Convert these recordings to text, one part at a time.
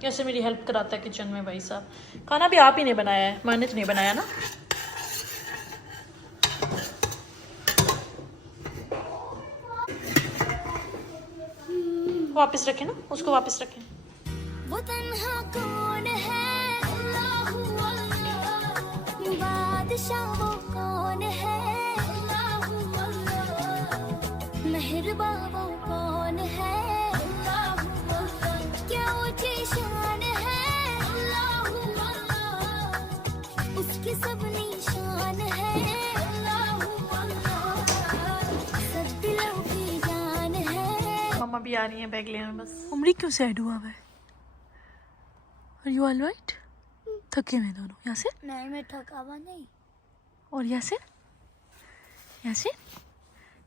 कैसे मेरी हेल्प कराता है किचन में भाई साहब। खाना भी आप ही ने बनाया है, मैंने तो नहीं बनाया ना। वापस रखें ना, उसको वापस रखें। वो तन्हा कौन है, अल्लाहू अल्लाह, बादशाह वो कौन है, अल्लाहू अल्लाह, मेहरबां वो कौन है, अल्लाहू अल्लाह, क्या ऊंची शान है, अल्लाहू अल्लाह, उसकी सब निशान है, अल्लाहू अल्लाह, सब दिलों की जान है। मम्मा भी आ रही है बैग लेने बस। उमरी क्यों सैड हुआ है? Are you all right? थके हुए दोनों। यासिर? नहीं मैं थका हुआ नहीं। और यासिर? यासिर?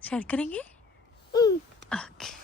शेयर करेंगे? ओके।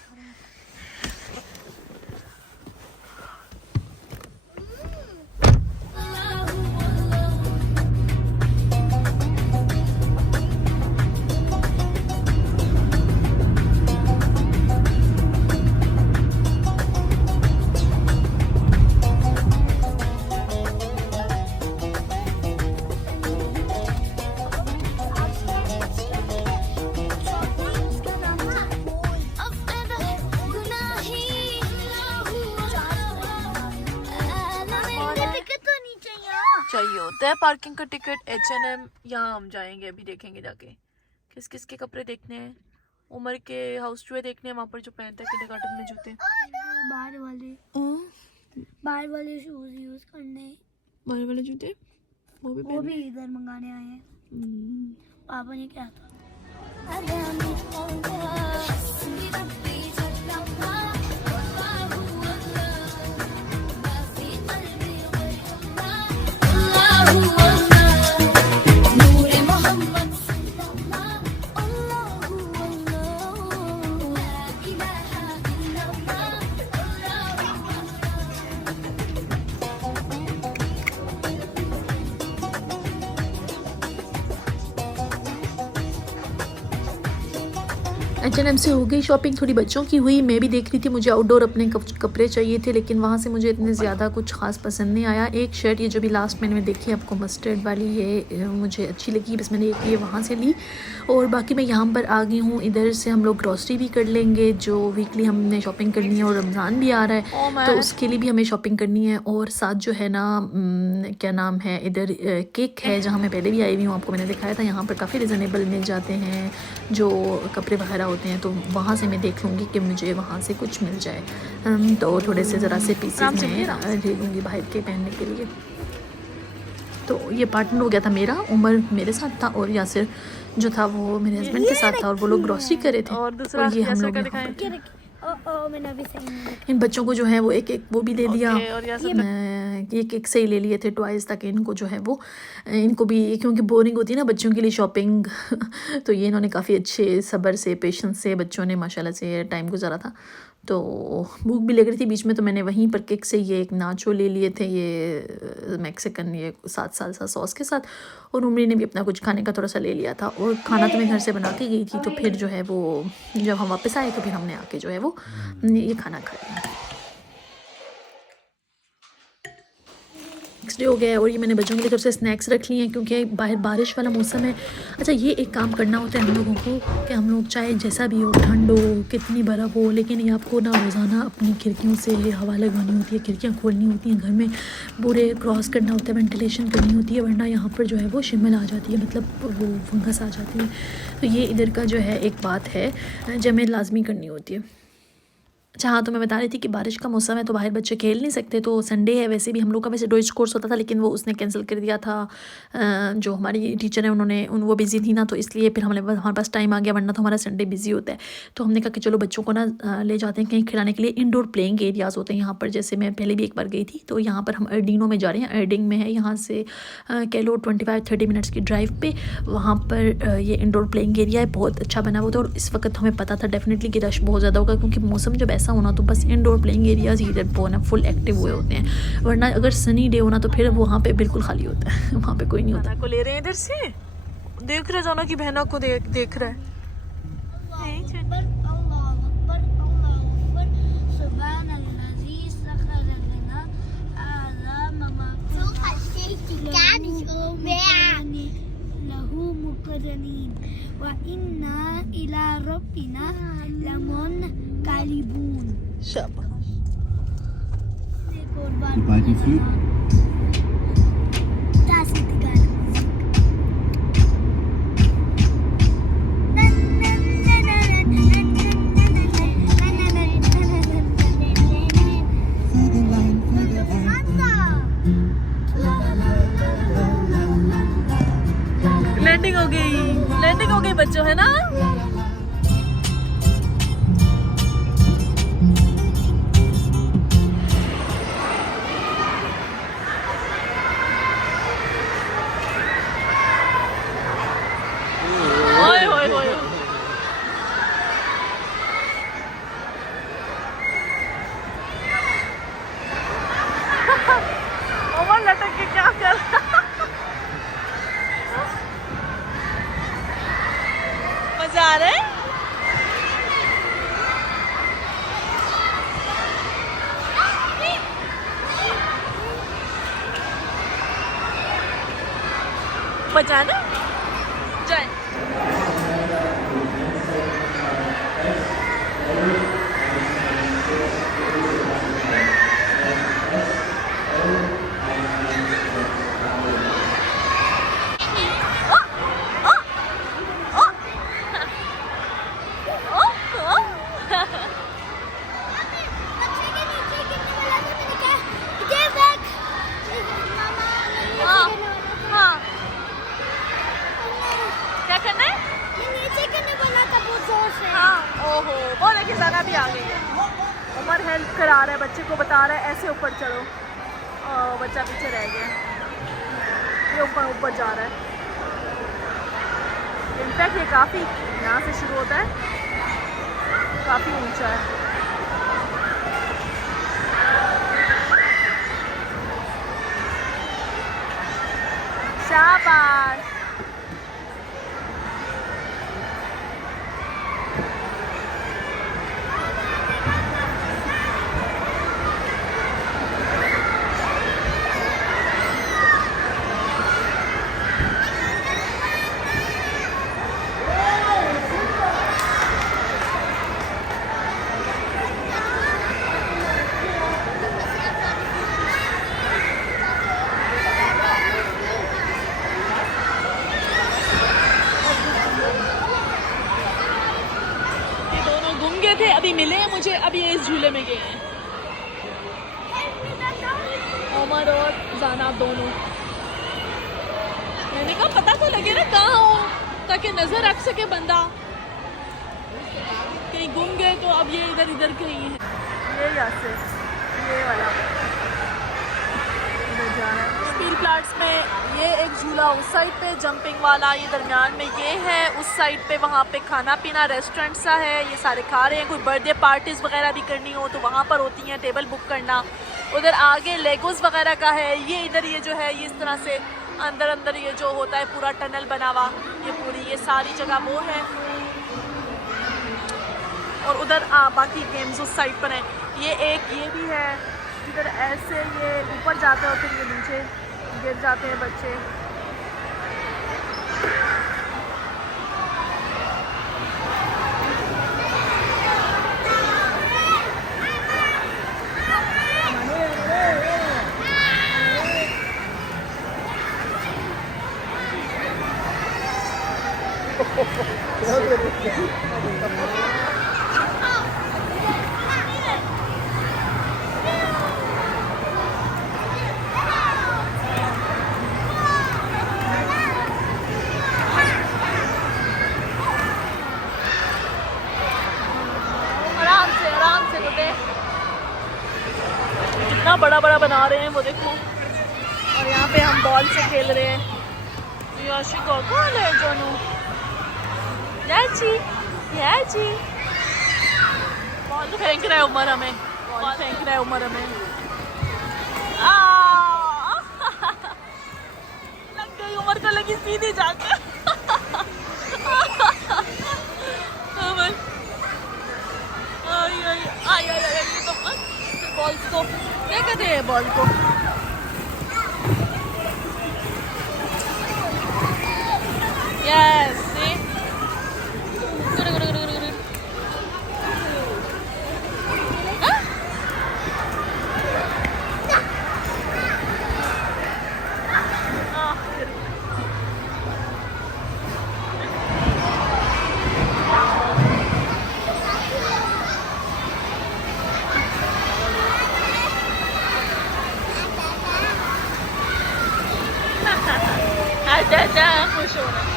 चाहिए होता है पार्किंग का टिकट। H&M, यहाँ हम जाएंगे अभी, देखेंगे जाके किस किस के कपड़े देखने हैं। उमर के हाउस टूर देखने हैं, वहाँ पर जो पहनता है किंडरगार्टन में जूते, बाहर वाले शूज यूज करने, बाहर वाले जूते वो भी इधर मंगाने आए हैं। पापा ने क्या था H&M से हो गई शॉपिंग, थोड़ी बच्चों की हुई। मैं भी देख रही थी, मुझे आउटडोर अपने कपड़े चाहिए थे, लेकिन वहाँ से मुझे इतने ज़्यादा कुछ खास पसंद नहीं आया। एक शर्ट ये जो भी लास्ट मैंने देखी आपको मस्टर्ड वाली, ये मुझे अच्छी लगी, बस मैंने ये वहाँ से ली। और बाकी मैं यहाँ पर आ गई हूँ। इधर से हम लोग ग्रॉसरी भी कर लेंगे, जो वीकली हमने शॉपिंग करनी है, और रमज़ान भी आ रहा है तो उसके लिए भी हमें शॉपिंग करनी है। और साथ जो है ना क्या नाम है, इधर केक है जहाँ मैं पहले भी आई हुई हूँ, आपको मैंने दिखाया था। यहाँ पर काफ़ी रिजनेबल मिल जाते हैं जो कपड़े वगैरह होते हैं, तो वहाँ से मैं देख लूँगी कि मुझे वहाँ से कुछ मिल जाए। तो थोड़े से ज़रा से पीसेस मैं ले लूँगी बाहर के पहनने के लिए। तो ये पार्टनर हो गया था मेरा, उमर मेरे साथ था, और यासिर जो था वो मेरे हस्बैंड के साथ था, और वो लोग ग्रॉसरी कर रहे थे। और ये हम लोग इन बच्चों को जो है वो एक वो भी ले लिया, एक से ही ले लिए थे टॉयज़, ताकि इनको जो है वो इनको भी, क्योंकि बोरिंग होती है ना बच्चों के लिए शॉपिंग तो ये इन्होंने काफ़ी अच्छे सब्र से, पेशेंस से बच्चों ने माशाल्लाह से टाइम गुजारा था। तो भूख भी लग रही थी बीच में, तो मैंने वहीं पर केक से ये एक नाचो ले लिए थे, ये मैक्सिकन, ये 7 सालसा सॉस के साथ। और उमरी ने भी अपना कुछ खाने का थोड़ा सा ले लिया था। और खाना तो मैं घर से बना के गई थी, तो फिर जो है वो जब हम वापस आए तो फिर हमने आके जो है वो ये खाना खाया। नेक्स्ट डे हो गया, और ये मैंने बच्चों के लिए तरफ से स्नैक्स रख लिए हैं, क्योंकि बाहर बारिश वाला मौसम है। अच्छा, ये एक काम करना होता है हम लोगों को कि हम लोग चाहे जैसा भी हो, ठंड हो, कितनी बर्फ़ हो, लेकिन ये आपको ना रोज़ाना अपनी खिड़कियों से हवा लगवानी होती है, खिड़कियाँ खोलनी होती हैं, घर में पूरे क्रॉस करना होता है, वेंटिलेशन करनी होती है, वरना यहाँ पर जो है वो शिमल आ जाती है, मतलब वो फंगस आ जाती है। तो ये इधर का जो है एक बात है जो हमें लाजमी करनी होती है। अच्छा हाँ, तो मैं बता रही थी कि बारिश का मौसम है तो बाहर बच्चे खेल नहीं सकते। तो संडे है, वैसे भी हम लोग का वैसे डोइच कोर्स होता था, लेकिन वो उसने कैंसिल कर दिया था। जो हमारी टीचर है उन्होंने वो बिज़ी थी ना, तो इसलिए फिर हमारे पास टाइम आ गया, वरना तो हमारा संडे बिज़ी होता है। तो हमने कहा कि चलो बच्चों को ना ले जाते हैं कहीं खिलाने के लिए। इंडोर प्लेइंग एरियाज़ होते हैं यहाँ पर, जैसे मैं पहले भी एक बार गई थी। तो यहाँ पर हम अर्डिनो में जा रहे हैं, अर्डिंग में है, यहाँ से कह लो 25-30 मिनट्स की ड्राइव पे वहाँ पर ये इंडोर प्लेइंग एरिया है, बहुत अच्छा बना हुआ था। और इस वक्त हमें पता था डेफिनेटली कि रश बहुत ज़्यादा होगा, क्योंकि मौसम जब ऐसा होना तो बस इंडोर प्लेइंग एरियाज़ ही इधर वो ना फुल एक्टिव हुए होते हैं, वरना अगर सनी डे होना तो फिर वहाँ पे बिल्कुल खाली होता है, वहाँ पे कोई नहीं होता। को ले रहे हैं इधर से, देख रहे जाना कि बहना को देख रहा है। व इन्ना इला रब्बिना लमुनक़लिबून। शाबाश। Goodbye to sleep. Das ist die geile Musik. For the line, for the line. Landing हो गई बच्चों, है ना? ओए ओए ओए ओवर लटक के क्या कर मजा आ रहा है? बचाना जाए। क्या करना है? हाँ, ओहो, बोले कि ज़ना भी आ गई है। उमर हेल्प करा रहा है, बच्चे को बता रहा है ऐसे ऊपर चढ़ो। बच्चा पीछे रह गया, ये ऊपर ऊपर जा रहा है। इनफैक्ट ये काफ़ी यहाँ से शुरू होता है, काफ़ी ऊंचा है। शाबाश। थे, अभी मिले हैं मुझे, अभी ये इस झूले में गए हैं उमर और ज़ाना दोनों। मैंने कहा पता तो लगे ना कहाँ हो, ताकि नजर रख सके बंदा, कहीं गुम गए तो। अब ये इधर इधर कहीं है, ये यहाँ से ये वाला इधर जा रहा है। स्टील प्लांट्स में ये एक झूला उस साइड पे जंपिंग वाला, ये दरमियान में ये है, उस साइड पे वहाँ पे खाना पीना रेस्टोरेंट सा है, ये सारे खा रहे हैं। कोई बर्थडे पार्टीज वगैरह भी करनी हो तो वहाँ पर होती हैं, टेबल बुक करना। उधर आगे लेगोस वगैरह का है। ये इधर ये जो है, ये इस तरह से अंदर अंदर ये जो होता है पूरा टनल बना हुआ, ये पूरी ये सारी जगह वो है। और उधर बाकी गेम्स उस साइड पर हैं। ये एक ये भी है, इधर ऐसे ये ऊपर जाते हैं, फिर ये नीचे गिर जाते हैं बच्चे। आराम से बेटे, कितना बड़ा बड़ा बना रहे हैं वो देखो। और यहाँ पे हम बॉल से खेल रहे हैं। याशी कौन है जोनू? याची याची बॉल फेंक रहा है उमर हमें, बॉल फेंक रहा है उमर हमें। लग गई उमर को, लगी सीधी जाकर। ये तो बॉल्स को क्या कहते हैं, बॉल को यस क्या खुश हो रहा है?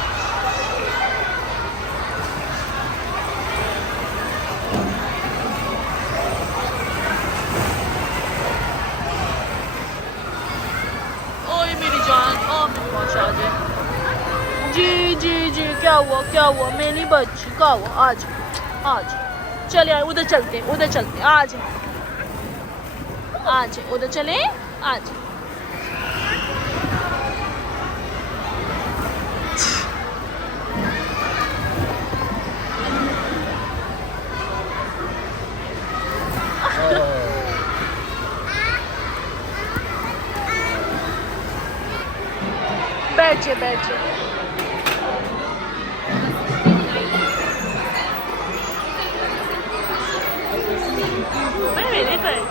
ओए मेरी जान, ओ मेरी मौसा आ जाए। जी जी जी, क्या हुआ क्या हुआ मेरी बच्ची, क्या हुआ? आज आज चले आए, उधर चलते उधर चलते, आज आज उधर चले, आज बैठिए बैठिए। Very good.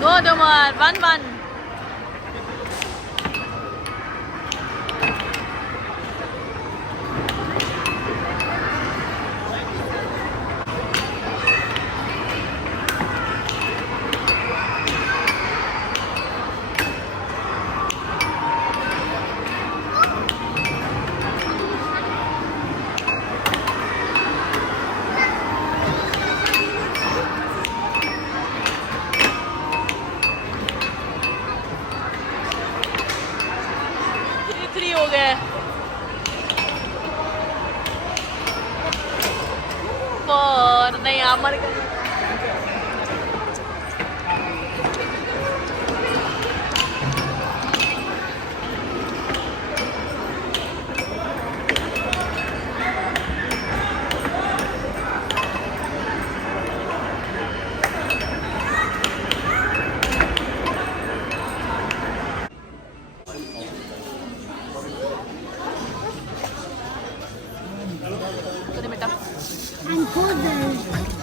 Go, Domar. 1-1. हो गया और नहीं मर गए। And go there.